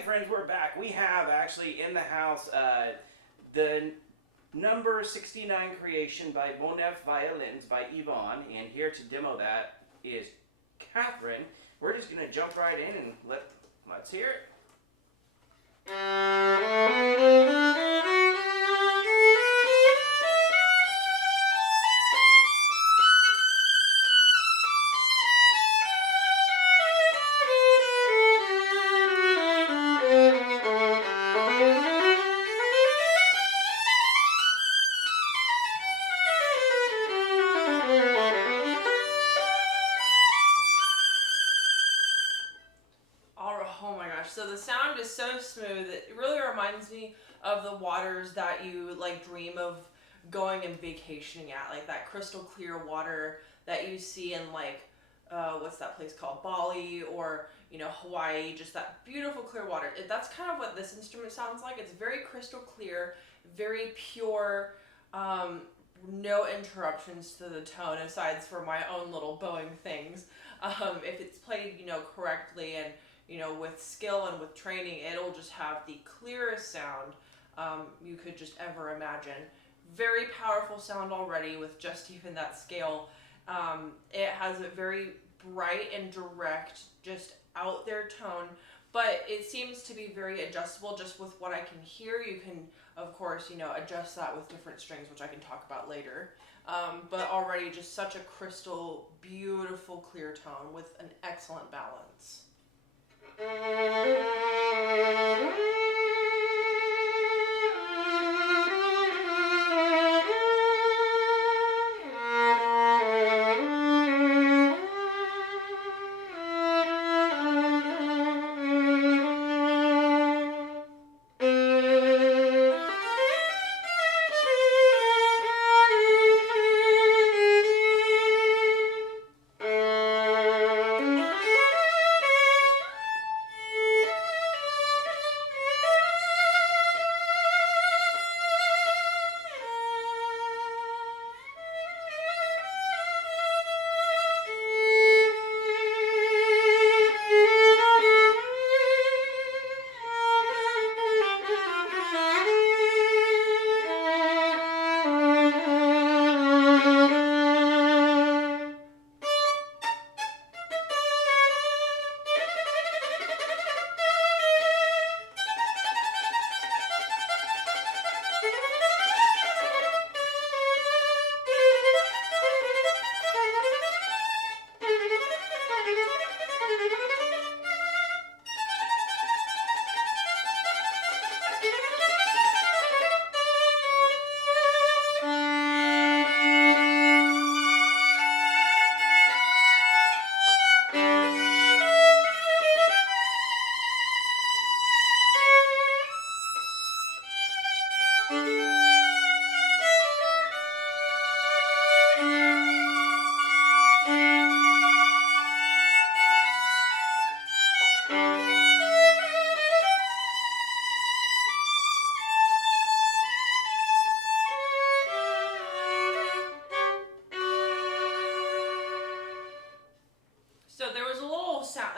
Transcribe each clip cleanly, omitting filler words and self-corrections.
Alright friends, we're back. We have actually in the house the number 69 creation by Bonev Violins by Yvonne, and here to demo that is Catherine. We're just going to jump right in and let's hear it. Oh my gosh, so the sound is so smooth. It really reminds me of the waters that you like dream of going and vacationing at, like that crystal clear water that you see in like what's that place called, Bali, or Hawaii, just that beautiful clear water. That's kind of what this instrument sounds like. It's very crystal clear, very pure, no interruptions to the tone aside for my own little bowing things. If it's played correctly and with skill and with training, it'll just have the clearest sound you could just ever imagine. Very powerful sound already with just even that scale. It has a very bright and direct, just out there tone, but it seems to be very adjustable just with what I can hear. You can, of course, adjust that with different strings, which I can talk about later. But already just such a crystal, beautiful, clear tone with an excellent balance.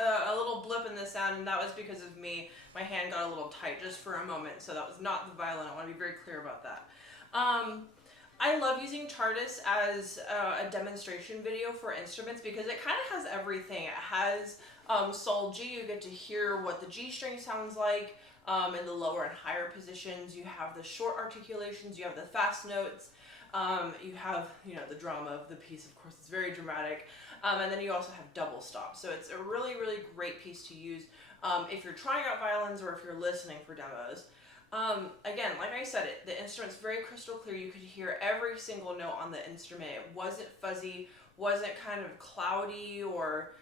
A little blip in the sound, and that was because of me. My hand got a little tight just for a moment, so that was not the violin. I want to be very clear about that. I love using Chartis as a demonstration video for instruments because it kind of has everything. It has sol G. You get to hear what the G string sounds like in the lower and higher positions. You have the short articulations. You have the fast notes. You have the drama of the piece. Of course, it's very dramatic. And then you also have double stops. So it's a really, really great piece to use if you're trying out violins or if you're listening for demos. Again, like I said, the instrument's very crystal clear. You could hear every single note on the instrument. It wasn't fuzzy, wasn't kind of cloudy, or,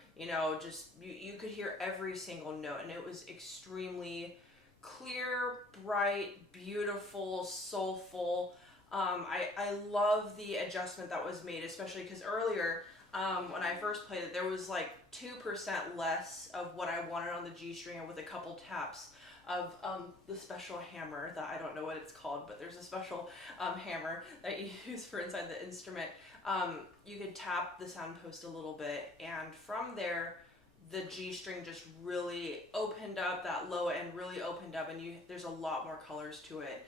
just you could hear every single note. And it was extremely clear, bright, beautiful, soulful. I love the adjustment that was made, especially because earlier, when I first played it, there was like 2% less of what I wanted on the G string, and with a couple taps of the special hammer that I don't know what it's called, but there's a special hammer that you use for inside the instrument. You could tap the sound post a little bit, and from there, the G string just really opened up, that low end really opened up, and there's a lot more colors to it,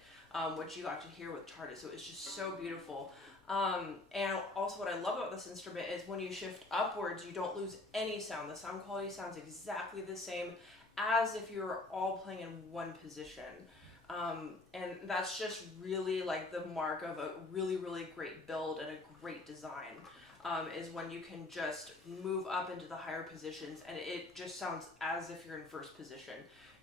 which you got to hear with Chartis. It was just so beautiful. And also what I love about this instrument is when you shift upwards, you don't lose any sound. The sound quality sounds exactly the same as if you were all playing in one position. And that's just really like the mark of a really, really great build and a great design, is when you can just move up into the higher positions and it just sounds as if you're in first position.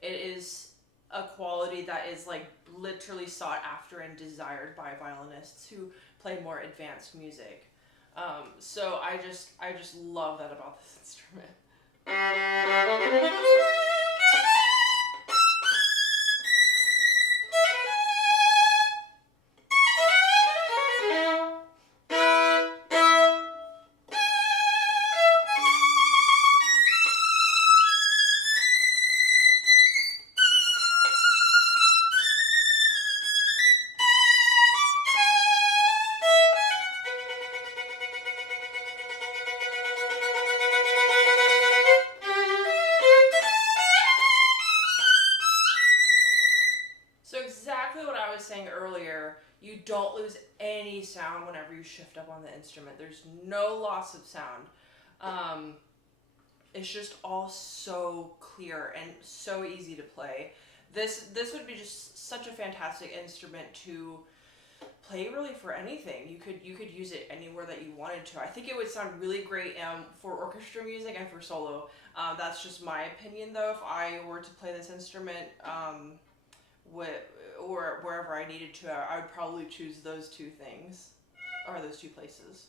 It is a quality that is like literally sought after and desired by violinists who play more advanced music. So I just love that about this instrument. Saying earlier, you don't lose any sound whenever you shift up on the instrument. There's no loss of sound. It's just all so clear and so easy to play. This would be just such a fantastic instrument to play really for anything. You could use it anywhere that you wanted to. I think it would sound really great for orchestra music and for solo. That's just my opinion though. If I were to play this instrument or wherever I needed to, I would probably choose those two things, or those two places.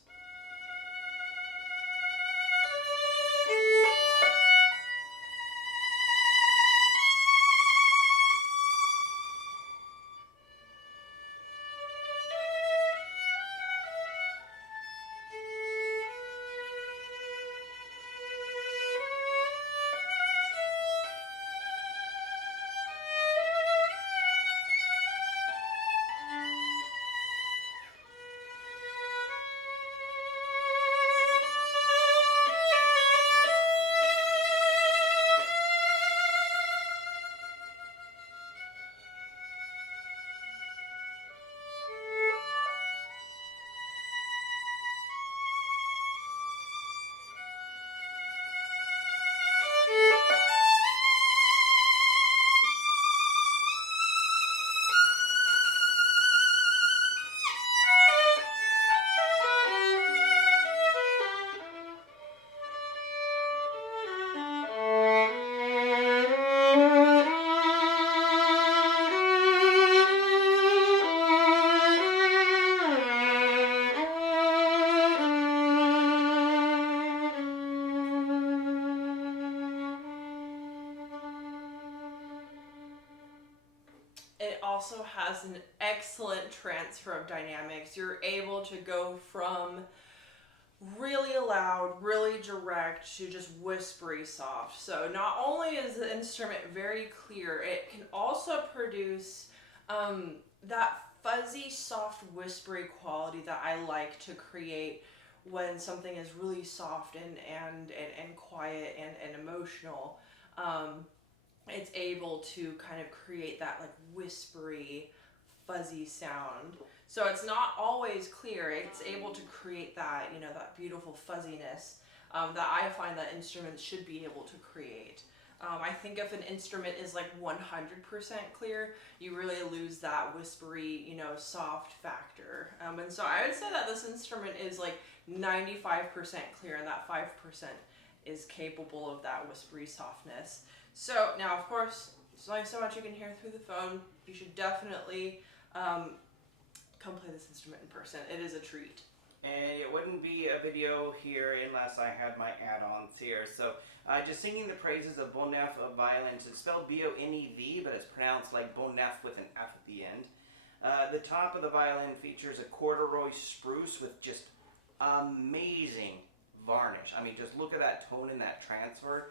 Also has an excellent transfer of dynamics. You're able to go from really loud, really direct to just whispery soft. So not only is the instrument very clear, it can also produce that fuzzy, soft, whispery quality that I like to create when something is really soft and quiet and emotional. It's able to kind of create that like whispery, fuzzy sound. So it's not always clear. It's able to create that, you know, that beautiful fuzziness that I find that instruments should be able to create. I think if an instrument is like 100% clear, you really lose that whispery, you know, soft factor. And so I would say that this instrument is like 95% clear, and that 5% is capable of that whispery softness. So now, of course, it's only so much you can hear through the phone. You should definitely come play this instrument in person. It is a treat. And it wouldn't be a video here unless I had my add-ons here. So just singing the praises of Bonev Violins. It's spelled B-O-N-E-V, but it's pronounced like Bonev with an F at the end. The top of the violin features a corduroy spruce with just amazing varnish. I mean, just look at that tone and that transfer.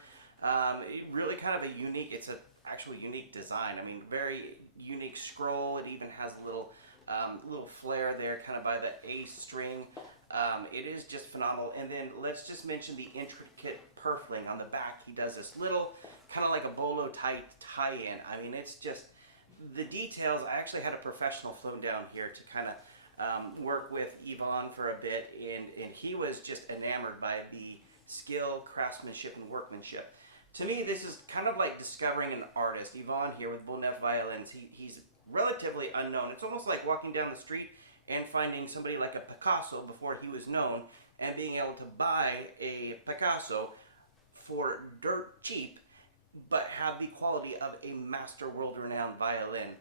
Really kind of a unique, it's an actual unique design. I mean, very unique scroll. It even has a little little flair there, kind of by the A string. It is just phenomenal. And then let's just mention the intricate purfling on the back. He does this little, kind of like a bolo type tie-in. I mean, it's just the details. I actually had a professional flown down here to kind of work with Yvonne for a bit, and he was just enamored by the skill, craftsmanship, and workmanship. To me, this is kind of like discovering an artist. Yvonne here with Bonev Violins, he's relatively unknown. It's almost like walking down the street and finding somebody like a Picasso before he was known, and being able to buy a Picasso for dirt cheap, but have the quality of a master world-renowned violin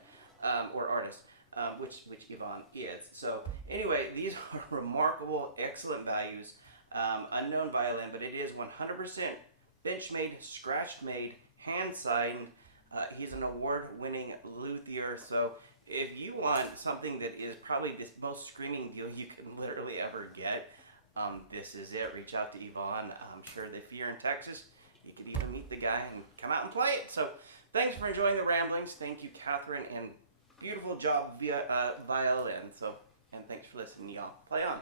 or artist, which Yvonne is. So anyway, these are remarkable, excellent values. Unknown violin, but it is 100% bench-made, scratch-made, hand-signed. He's an award-winning luthier, so if you want something that is probably the most screaming deal you can literally ever get, this is it. Reach out to Yvonne. I'm sure that if you're in Texas, you could even meet the guy and come out and play it. So thanks for enjoying the ramblings. Thank you, Catherine, and beautiful job via violin. So, and thanks for listening, y'all. Play on.